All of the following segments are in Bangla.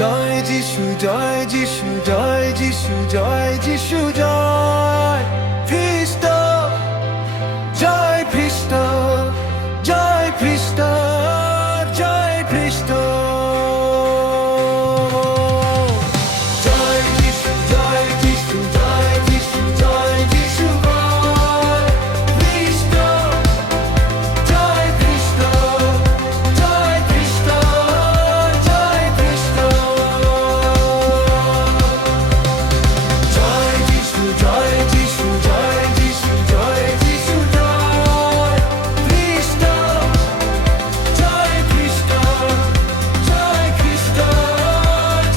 জয় যিশু জয় যিশু জয় যিশু জয় যিশু জয় খ্রিস্ট জয় খ্রিস্ট জয় খ্রিস্ট জয় খ্রিস্ট জয় যিশু জয় যিশু জয় যিশু জয় যিশু জয় খ্রিস্ট জয় খ্রিস্ট জয় খ্রিস্ট জয় খ্রিস্ট জয় যিশু জয় যিশু জয় যিশু জয় যিশু জয় খ্রিস্ট জয় খ্রিস্ট জয় খ্রিস্ট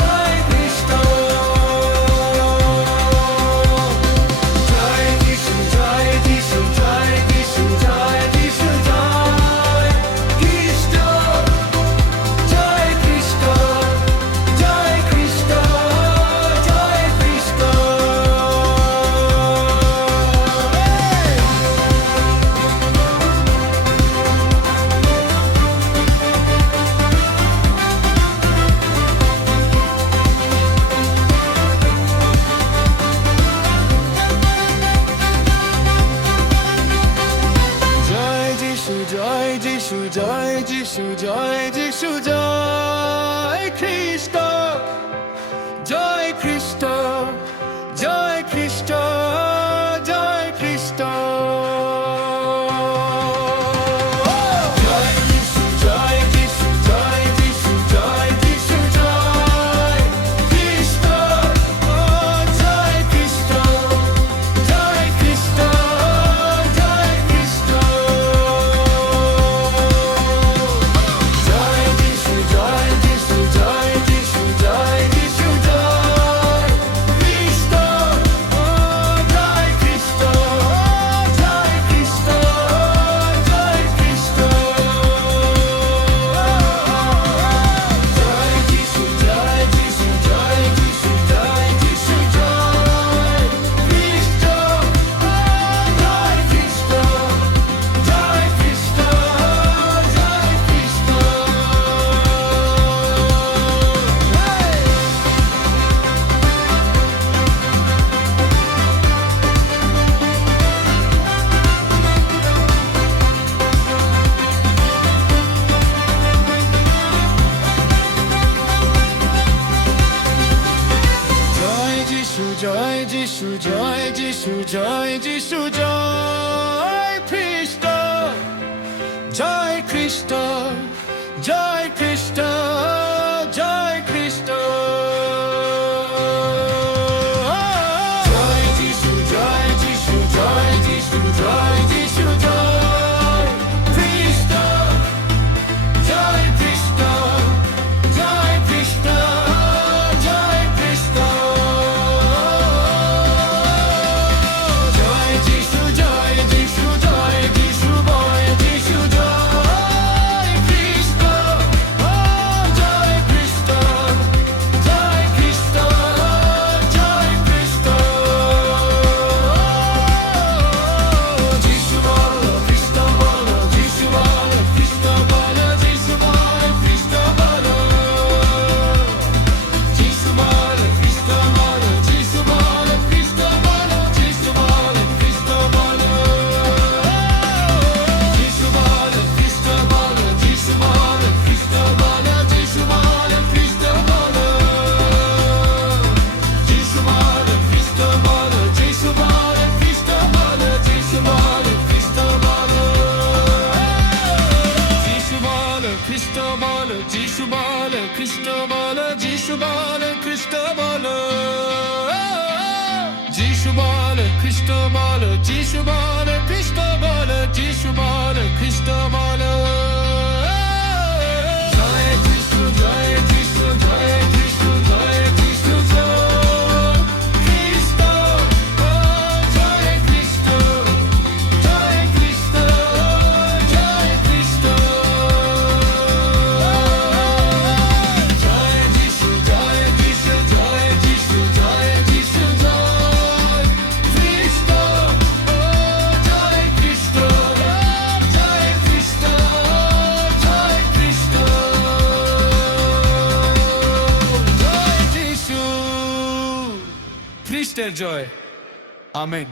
জয় খ্রিস্ট জয় যিশু জয় যিশু জয় যিশু জয় যিশু জয় খ্রিস্ট জয় খ্রিস্ট জয় খ্রিস্ট জয় খ্রিস্ট জয় যিশু জয় যিশু জয় যিশু জয় যিশু জয় খ্রিস্ট জয় খ্রিস্ট জয় খ্রিস্ট জয় খ্রিস্ট জয় যিশু জয় যিশু জয় যিশু জয় যিশু জয় খ্রিস্ট জয় খ্রিস্ট জয় খ্রিস্ট জয় খ্রিস্ট জয় যিশু জয় যিশু জয় যিশু জয় যিশু জয় খ্রিস্ট জয় খ্রিস্ট জয় খ্রিস্ট জয় খ্রিস্ট জয় যিশু জয় যিশু জয় যিশু জয় যিশু জয় খ্রিস্ট জয় খ্রিস্ট জয় খ্রিস্ট জয় খ্রিস্ট জয় যিশু জয় যিশু জয় যিশু জয় যিশু জয় খ্রিস্ট জয় খ্রিস্ট জয় খ্রিস্ট জয় খ্রিস্ট জয় যিশু জয় যিশু জয় যিশু জয় যিশু জয় খ্রিস্ট জয় খ্রিস্ট জয় খ্রিস্ট জয় খ্রিস্ট জয় যিশু জয় যিশু জয় যিশু জয় যিশু জয় খ্রিস্ট জয় খ্রিস্ট জয় খ্রিস্ট জয় খ্রিস্ট যিশু বলো খ্রিস্ট বলো যিশু বলো খ্রিস্ট বলো যিশু বলো খ্রিস্ট বলো যিশু বলো খ্রিস্ট বলো যিশু বলো খ্রিস্ট বলো যিশু বলো খ্রিস্ট বলো যিশু বলো খ্রিস্ট বলো যিশু বলো খ্রিস্ট বলো যিশু বলো খ্রিস্ট বলো যিশু বলো খ্রিস্ট বলো যিশু বলো খ্রিস্ট বলো যিশু বলো খ্রিস্ট বলো যিশু বলো খ্রিস্ট বলো যিশু বলো খ্রিস্ট বলো যিশু বলো খ্রিস্ট বলো যিশু বলো খ্রিস্ট বলো যিশু বলো খ্রিস্ট বলো যিশু বলো খ্রিস্ট বলো জয় যিশু জয় যিশু জয় যিশু জয় যিশু জয় খ্রিস্ট জয় খ্রিস্ট জয় খ্রিস্ট জয় খ্রিস্ট জয় যিশু জয় যিশু জয় যিশু জয় যিশু জয় খ্রিস্ট জয় খ্রিস্ট জয় খ্রিস্ট খ্রিস্টের জয়। আমেন।